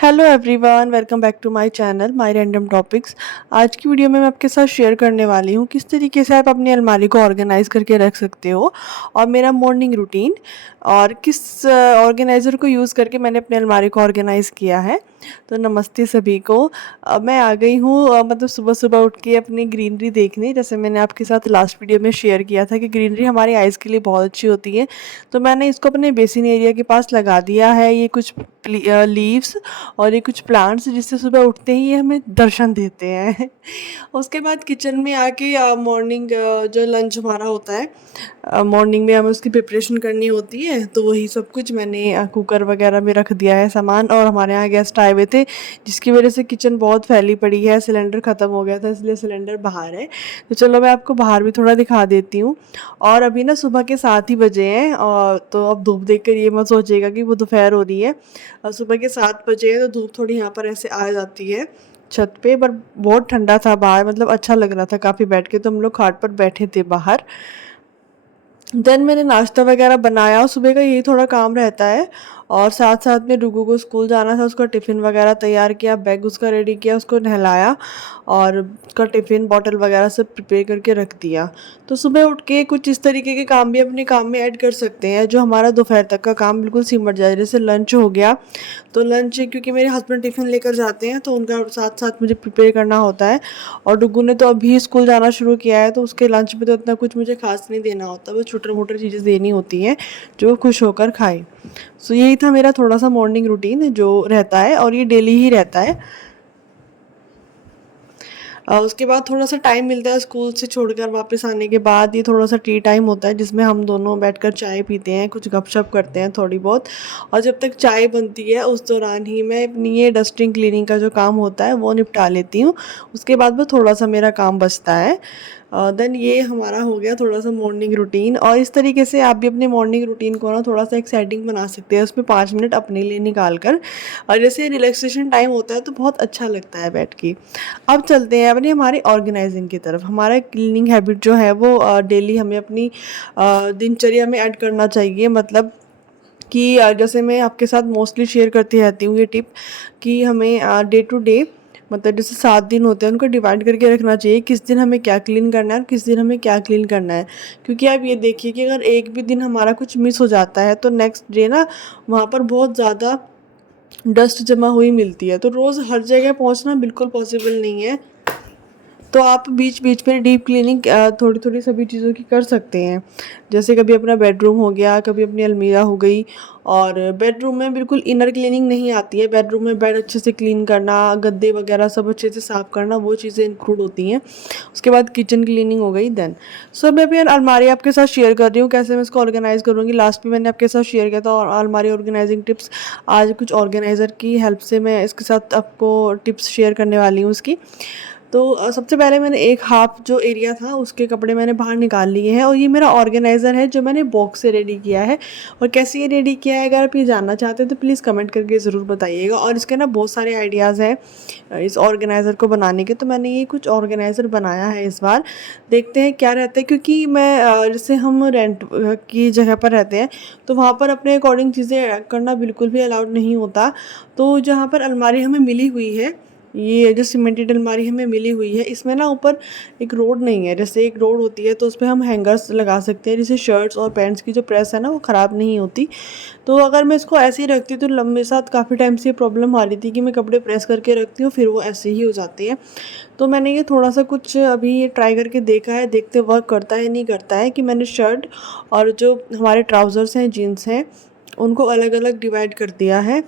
Hello everyone, welcome back to my channel my random topics. आज की video में मैं आपके साथ शेयर करने वाली हूँ किस तरीके से आप अपनी अलमारी को ऑर्गेनाइज करके रख सकते हो और मेरा मॉर्निंग रूटीन और किस ऑर्गेनाइज़र को यूज़ करके मैंने अपनी अलमारी को ऑर्गेनाइज़ किया है। तो नमस्ते सभी को। अब मैं आ गई हूँ मतलब सुबह सुबह उठ के अपनी ग्रीनरी देखने। जैसे मैंने आपके साथ लास्ट वीडियो में शेयर किया था कि ग्रीनरी हमारी आइज़ के लिए बहुत अच्छी होती है, तो मैंने इसको अपने बेसिन एरिया के पास लगा दिया है। ये कुछ लीव्स और ये कुछ प्लांट्स जिससे सुबह उठते ही ये हमें दर्शन देते हैं। उसके बाद किचन में आके मॉर्निंग जो लंच हमारा होता है, मॉर्निंग में हमें उसकी प्रिपरेशन करनी होती है, तो वही सब कुछ मैंने कुकर वगैरह में रख दिया है सामान। और हमारे यहाँ गेस्ट आए हुए थे जिसकी वजह से किचन बहुत फैली पड़ी है। सिलेंडर ख़त्म हो गया था इसलिए सिलेंडर बाहर है। तो चलो मैं आपको बाहर भी थोड़ा दिखा देती हूँ। और अभी ना सुबह के 7 ही बजे हैं, और तो अब धूप देख कर ये मत सोचिएगा कि वो दोपहर हो रही है। सुबह के 7 बजे हैं तो धूप थोड़ी यहाँ पर ऐसे आ जाती है छत पे। पर बहुत ठंडा था बाहर, मतलब अच्छा लग रहा था काफ़ी बैठ के, तो हम लोग खाट पर बैठे थे बाहर। देन मैंने नाश्ता वगैरह बनाया, सुबह का यही थोड़ा काम रहता है। और साथ साथ में रुगू को स्कूल जाना था, उसका टिफ़िन वगैरह तैयार किया, बैग उसका रेडी किया, उसको नहलाया और उसका टिफ़िन बॉटल वगैरह सब प्रिपेयर करके रख दिया। तो सुबह उठ के कुछ इस तरीके के काम भी अपने काम में ऐड कर सकते हैं जो हमारा दोपहर तक का काम बिल्कुल सिमट जाए। जैसे लंच हो गया, तो लंच क्योंकि मेरे हस्बैंड टिफ़िन लेकर जाते हैं तो उनका साथ साथ मुझे प्रिपेयर करना होता है। और डुग्गू ने तो अभी स्कूल जाना शुरू किया है, तो उसके लंच में तो इतना कुछ मुझे खास नहीं देना होता, बस छोटे मोटे चीज़ें देनी होती हैं जो वो खुश होकर खाए। सो यही था मेरा थोड़ा सा मॉर्निंग रूटीन जो रहता है, और ये डेली ही रहता है। उसके बाद थोड़ा सा टाइम मिलता है स्कूल से छोड़कर वापस आने के बाद, ये थोड़ा सा टी टाइम होता है जिसमें हम दोनों बैठकर चाय पीते हैं, कुछ गपशप करते हैं थोड़ी बहुत। और जब तक चाय बनती है उस दौरान ही मैं अपनी ये डस्टिंग क्लीनिंग का जो काम होता है वो निपटा लेती हूँ। उसके बाद वो थोड़ा सा मेरा काम बचता है। देन ये हमारा हो गया थोड़ा सा मॉर्निंग रूटीन। और इस तरीके से आप भी अपने मॉर्निंग रूटीन को ना थोड़ा सा एक्साइटिंग बना सकते हैं, उसमें 5 मिनट अपने लिए निकाल कर। और जैसे रिलैक्सेशन टाइम होता है तो बहुत अच्छा लगता है बैठ के। अब चलते हैं अपनी हमारी ऑर्गेनाइजिंग की तरफ। हमारा क्लीनिंग हैबिट जो है वो डेली हमें अपनी दिनचर्या में ऐड करना चाहिए। मतलब कि जैसे मैं आपके साथ मोस्टली शेयर करती रहती हूँ ये टिप कि हमें डे टू डे, मतलब जैसे 7 दिन होते हैं उनको डिवाइड करके रखना चाहिए, किस दिन हमें क्या क्लीन करना है और किस दिन हमें क्या क्लीन करना है। क्योंकि आप ये देखिए कि अगर एक भी दिन हमारा कुछ मिस हो जाता है तो नेक्स्ट डे ना वहाँ पर बहुत ज़्यादा डस्ट जमा हुई मिलती है, तो रोज़ हर जगह पहुँचना बिल्कुल पॉसिबल नहीं है। तो आप बीच बीच में डीप क्लीनिंग थोड़ी थोड़ी सभी चीज़ों की कर सकते हैं। जैसे कभी अपना बेडरूम हो गया, कभी अपनी अलमीरा हो गई। और बेडरूम में बिल्कुल इनर क्लीनिंग नहीं आती है, बेडरूम में बेड अच्छे से क्लीन करना, गद्दे वगैरह सब अच्छे से साफ़ करना, वो चीज़ें इंक्लूड होती हैं। उसके बाद किचन क्लीनिंग हो गई। देन सो मैं अभी अलमारी आपके साथ शेयर कर रही हूँ कैसे मैं इसको ऑर्गेनाइज़ करूँगी। लास्ट में मैंने आपके साथ शेयर किया था और अलमारी ऑर्गेनाइजिंग टिप्स। आज कुछ ऑर्गेनाइज़र की हेल्प से मैं इसके साथ आपको टिप्स शेयर करने वाली हूँ उसकी। तो सबसे पहले मैंने एक हाफ जो एरिया था उसके कपड़े मैंने बाहर निकाल लिए हैं, और ये मेरा ऑर्गेनाइज़र है जो मैंने बॉक्स से रेडी किया है। और कैसे ये रेडी किया है अगर आप ये जानना चाहते हैं तो प्लीज़ कमेंट करके ज़रूर बताइएगा। और इसके ना बहुत सारे आइडियाज़ हैं इस ऑर्गेनाइज़र को बनाने के, तो मैंने ये कुछ ऑर्गेनाइज़र बनाया है इस बार। देखते हैं क्या रहता है, क्योंकि मैं जैसे हम रेंट की जगह पर रहते हैं तो वहाँ पर अपने अकॉर्डिंग चीज़ें करना बिल्कुल भी अलाउड नहीं होता। तो जहाँ पर अलमारी हमें मिली हुई है, ये जो सीमेंटेड अलमारी हमें मिली हुई है, इसमें ना ऊपर एक रोड नहीं है। जैसे एक रोड होती है तो उस पे हम हैंगर्स लगा सकते हैं, जिससे शर्ट्स और पैंट्स की जो प्रेस है ना वो ख़राब नहीं होती। तो अगर मैं इसको ऐसे ही रखती तो लंबे साथ काफ़ी टाइम से ये प्रॉब्लम आ रही थी कि मैं कपड़े प्रेस करके रखती हूँ फिर वो ऐसे ही हो जाते हैं। तो मैंने ये थोड़ा सा कुछ अभी ये ट्राई करके देखा है, देखते वर्क करता है नहीं करता है, कि मैंने शर्ट और जो हमारे ट्राउज़र्स हैं, जीन्स हैं, उनको अलग अलग डिवाइड कर दिया है।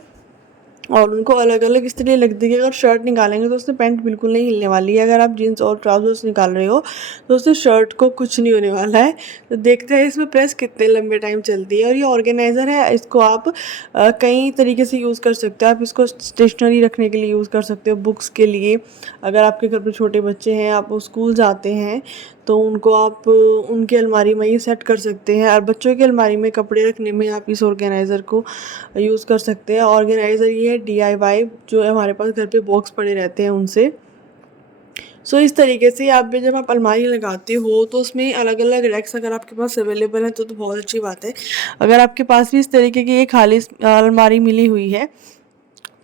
और उनको अलग अलग इसलिए लग दी कि अगर शर्ट निकालेंगे तो उससे पैंट बिल्कुल नहीं हिलने वाली है। अगर आप जीन्स और ट्राउजर्स निकाल रहे हो तो उससे शर्ट को कुछ नहीं होने वाला है। तो देखते हैं इसमें प्रेस कितने लंबे टाइम चलती है। और ये ऑर्गेनाइज़र है, इसको आप कई तरीके से यूज़ कर सकते हो। आप इसको स्टेशनरी रखने के लिए यूज़ कर सकते हो, बुक्स के लिए। अगर आपके घर पर छोटे बच्चे हैं, आप वो स्कूल जाते हैं तो उनको आप उनकी अलमारी में ये सेट कर सकते हैं। और बच्चों की अलमारी में कपड़े रखने में आप इस ऑर्गेनाइज़र को यूज़ कर सकते हैं। ऑर्गेनाइज़र ये है DIY, जो हमारे पास घर पे बॉक्स पड़े रहते हैं उनसे। सो इस तरीके से आप भी जब आप अलमारी लगाते हो तो उसमें अलग अलग रैक्स अगर आपके पास अवेलेबल है तो बहुत अच्छी बात है। अगर आपके पास भी इस तरीके की एक खाली अलमारी मिली हुई है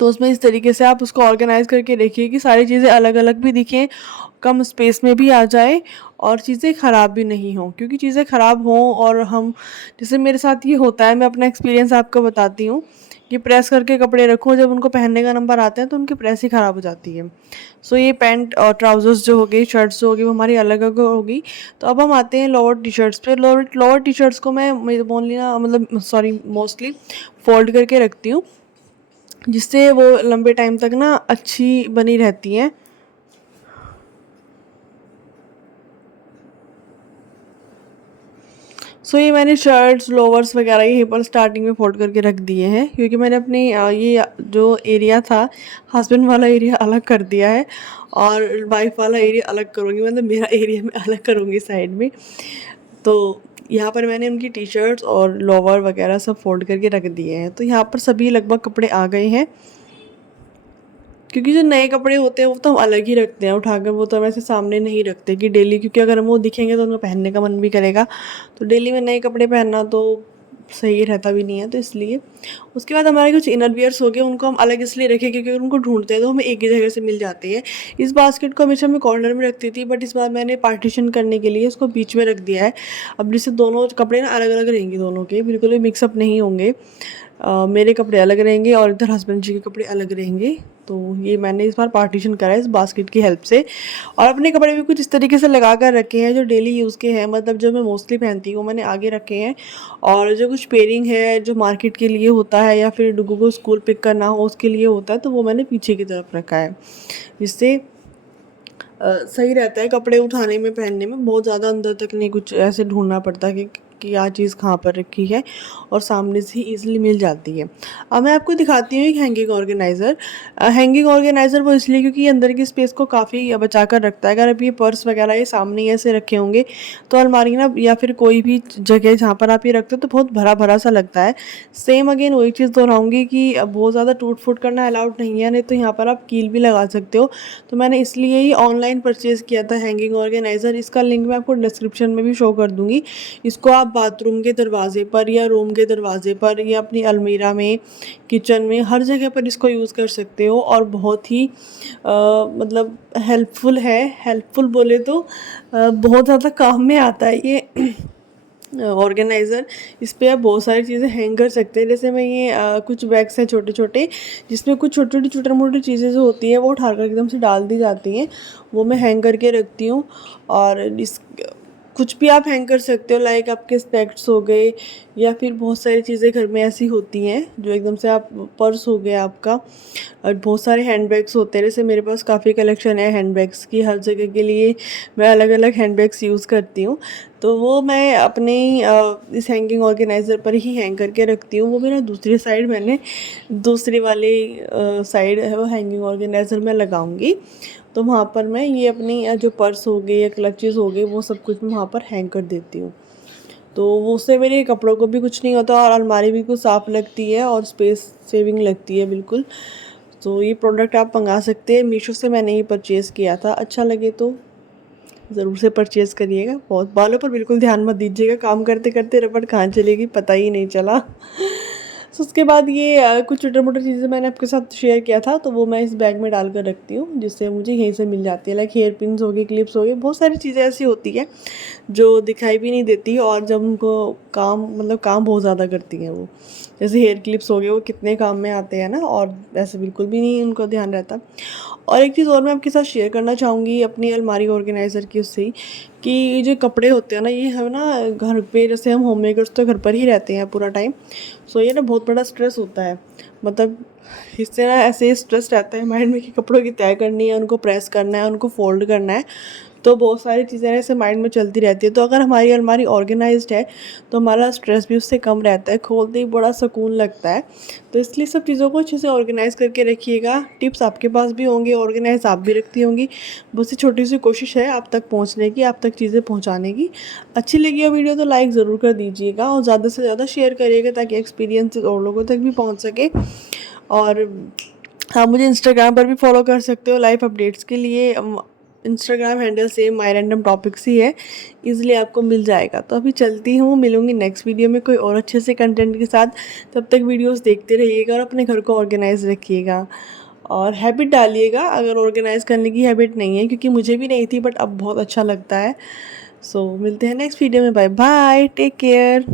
तो उसमें इस तरीके से आप उसको ऑर्गेनाइज़ करके रखिए कि सारी चीज़ें अलग अलग भी दिखें, कम स्पेस में भी आ जाए और चीज़ें ख़राब भी नहीं हों। क्योंकि चीज़ें ख़राब हों और हम, जैसे मेरे साथ ये होता है, मैं अपना एक्सपीरियंस आपको बताती हूँ कि प्रेस करके कपड़े रखो, जब उनको पहनने का नंबर आता है तो उनकी प्रेस ही ख़राब हो जाती है। सो ये पैंट और ट्राउज़र्स जो हो गई, शर्ट्स जो होगी, वो हमारी अलग अलग होगी। तो अब हम आते हैं लोअर टी शर्ट्स पे। लोअर टी शर्ट्स को मैं ओनली ना, मतलब सॉरी, मोस्टली फ़ोल्ड करके रखती हूँ, जिससे वो लंबे टाइम तक ना अच्छी बनी रहती हैं। सो ये मैंने शर्ट्स, लोअर्स वगैरह यहीं पर स्टार्टिंग में फोल्ड करके रख दिए हैं, क्योंकि मैंने अपनी ये जो एरिया था, हस्बैंड वाला एरिया अलग कर दिया है और वाइफ वाला एरिया अलग करूँगी, मतलब मेरा एरिया मैं अलग करूँगी साइड में। तो यहाँ पर मैंने उनकी टी शर्ट्स और लोअर वगैरह सब फोल्ड करके रख दिए हैं। तो यहाँ पर सभी लगभग कपड़े आ गए हैं, क्योंकि जो नए कपड़े होते हैं वो तो हम अलग ही रखते हैं उठाकर, वो तो हम ऐसे सामने नहीं रखते कि डेली, क्योंकि अगर हम वो दिखेंगे तो उनको पहनने का मन भी करेगा। तो डेली में नए कपड़े पहनना तो सही रहता भी नहीं है, तो इसलिए। उसके बाद हमारे कुछ इनर वियर्स हो गए, उनको हम अलग इसलिए रखें क्योंकि अगर उनको ढूंढते हैं तो हमें एक ही जगह से मिल जाते हैं। इस बास्केट को हमेशा मैं कॉर्नर में रखती थी, बट इस बार मैंने पार्टीशन करने के लिए उसको बीच में रख दिया है। अब जिससे दोनों कपड़े ना अलग अलग रहेंगे, दोनों के बिल्कुल भी मिक्सअप नहीं होंगे। मेरे कपड़े अलग रहेंगे और इधर हस्बैंड जी के कपड़े अलग रहेंगे। तो ये मैंने इस बार पार्टीशन करा है इस बास्केट की हेल्प से। और अपने कपड़े भी कुछ इस तरीके से लगा कर रखे हैं जो डेली यूज़ के हैं, मतलब जो मैं मोस्टली पहनती हूँ मैंने आगे रखे हैं। और जो कुछ पेयरिंग है जो मार्केट के लिए होता है या फिर डुगू को स्कूल पिक करना हो उसके लिए होता है, तो वो मैंने पीछे की तरफ रखा है, जिससे सही रहता है कपड़े उठाने में, पहनने में बहुत ज़्यादा अंदर तक नहीं कुछ ऐसे ढूंढना पड़ता कि क्या चीज़ कहाँ पर रखी है, और सामने से ही ईज़िली मिल जाती है। अब मैं आपको दिखाती हूँ एक हैंगिंग ऑर्गेनाइज़र। हैंगिंग ऑर्गेनाइज़र वो इसलिए क्योंकि ये अंदर की स्पेस को काफ़ी बचा कर रखता है। अगर अब ये पर्स वगैरह ये सामने ही ऐसे रखे होंगे तो अलमारी ना, या फिर कोई भी जगह जहाँ पर आप ये रखते हो तो बहुत भरा भरा सा लगता है। सेम अगेन वही चीज़ दोहराऊँगी कि बहुत ज़्यादा टूट फूट करना अलाउड नहीं है, नहीं तो यहाँ पर आप कील भी लगा सकते हो। तो मैंने इसलिए ही ऑनलाइन परचेज़ किया था हैंगिंग ऑर्गेनाइज़र। इसका लिंक मैं आपको डिस्क्रिप्शन में भी शो कर दूँगी। इसको आप बाथरूम के दरवाजे पर या रूम के दरवाजे पर या अपनी अलमीरा में, किचन में, हर जगह पर इसको यूज़ कर सकते हो। और बहुत ही मतलब हेल्पफुल है। हेल्पफुल बोले तो बहुत ज़्यादा काम में आता है ये ऑर्गेनाइज़र। इस पे आप बहुत सारी चीज़ें हैंग कर सकते हैं। जैसे मैं ये कुछ बैग्स हैं छोटे छोटे, जिसमें कुछ छोटी छोटी मोटी चीज़ें जो होती हैं वो उठाकर एकदम से डाल दी जाती हैं, वो मैं हैंग करके रखती हूँ। और इस कुछ भी आप हैंग कर सकते हो, लाइक आपके स्पेक्ट्स हो गए, या फिर बहुत सारी चीज़ें घर में ऐसी होती हैं जो एकदम से आप, पर्स हो गया आपका, और बहुत सारे हैंडबैग्स होते हैं। जैसे मेरे पास काफ़ी कलेक्शन है हैंडबैग्स की, हर जगह के लिए मैं अलग अलग हैंडबैग्स यूज़ करती हूँ। तो वो मैं अपने इस हैंगिंग ऑर्गेनाइज़र पर ही हैंग करके रखती हूँ। वो मेरा दूसरी साइड, मैंने दूसरी वाली साइड है वो हैंगिंग ऑर्गेनाइज़र मैं लगाऊंगी। तो वहाँ पर मैं ये अपनी जो पर्स हो गई या क्लचेस हो गए वो सब कुछ मैं वहाँ पर हैंग कर देती हूँ। तो वो उससे मेरे कपड़ों को भी कुछ नहीं होता और अलमारी भी कुछ साफ़ लगती है और स्पेस सेविंग लगती है बिल्कुल। तो ये प्रोडक्ट आप मंगा सकते हैं, मीशो से मैंने ये परचेज़ किया था। अच्छा लगे तो ज़रूर से परचेज़ करिएगा। बहुत बालों पर बिल्कुल ध्यान मत दीजिएगा, काम करते करते रबड़ कहाँ चलेगी पता ही नहीं चला। सो उसके बाद ये कुछ छोटे मोटे चीज़ें मैंने आपके साथ शेयर किया था, तो वो मैं इस बैग में डाल कर रखती हूँ, जिससे मुझे यहीं से मिल जाती है। लाइक हेयर पिन्स हो गई, क्लिप्स हो गई, बहुत सारी चीज़ें ऐसी होती हैं जो दिखाई भी नहीं देती और जब उनको काम, मतलब काम बहुत ज़्यादा करती हैं वो। जैसे हेयर क्लिप्स हो गए, वो कितने काम में आते हैं ना, और वैसे बिल्कुल भी नहीं उनको ध्यान रहता। और एक चीज़ और मैं आपके साथ शेयर करना चाहूँगी अपनी अलमारी ऑर्गेनाइज़र की, उससे ही, कि ये जो कपड़े होते हैं ना, ये हम ना घर पे, जैसे हम होम मेकर्स तो घर पर ही रहते हैं पूरा टाइम। सो ये ना बहुत बड़ा स्ट्रेस होता है, मतलब इससे ना ऐसे स्ट्रेस रहता है माइंड में कि कपड़ों की तय करनी है, उनको प्रेस करना है, उनको फोल्ड करना है। तो बहुत सारी चीज़ें ऐसे माइंड में चलती रहती है। तो अगर हमारी अलमारी ऑर्गेनाइज्ड है तो हमारा स्ट्रेस भी उससे कम रहता है, खोलते ही बड़ा सुकून लगता है। तो इसलिए सब चीज़ों को अच्छे से ऑर्गेनाइज़ करके रखिएगा। टिप्स आपके पास भी होंगे, ऑर्गेनाइज आप भी रखती होंगी। बस ये छोटी सी कोशिश है आप तक पहुँचने की, आप तक चीज़ें पहुँचाने की। अच्छी लगी है वीडियो तो लाइक ज़रूर कर दीजिएगा और ज़्यादा से ज़्यादा शेयर करिएगा ताकि एक्सपीरियंस और लोगों तक भी पहुँच सके। और हाँ, मुझे इंस्टाग्राम पर भी फॉलो कर सकते हो लाइव अपडेट्स के लिए। Instagram handle same my random topics ही है, इजीली आपको मिल जाएगा। तो अभी चलती हूँ, मिलूंगी नेक्स्ट वीडियो में कोई और अच्छे से कंटेंट के साथ। तब तक वीडियोस देखते रहिएगा और अपने घर को ऑर्गेनाइज रखिएगा और हैबिट डालिएगा अगर ऑर्गेनाइज करने की हैबिट नहीं है, क्योंकि मुझे भी नहीं थी बट अब बहुत अच्छा लगता है। सो मिलते हैं नेक्स्ट वीडियो में। Bye bye, take care.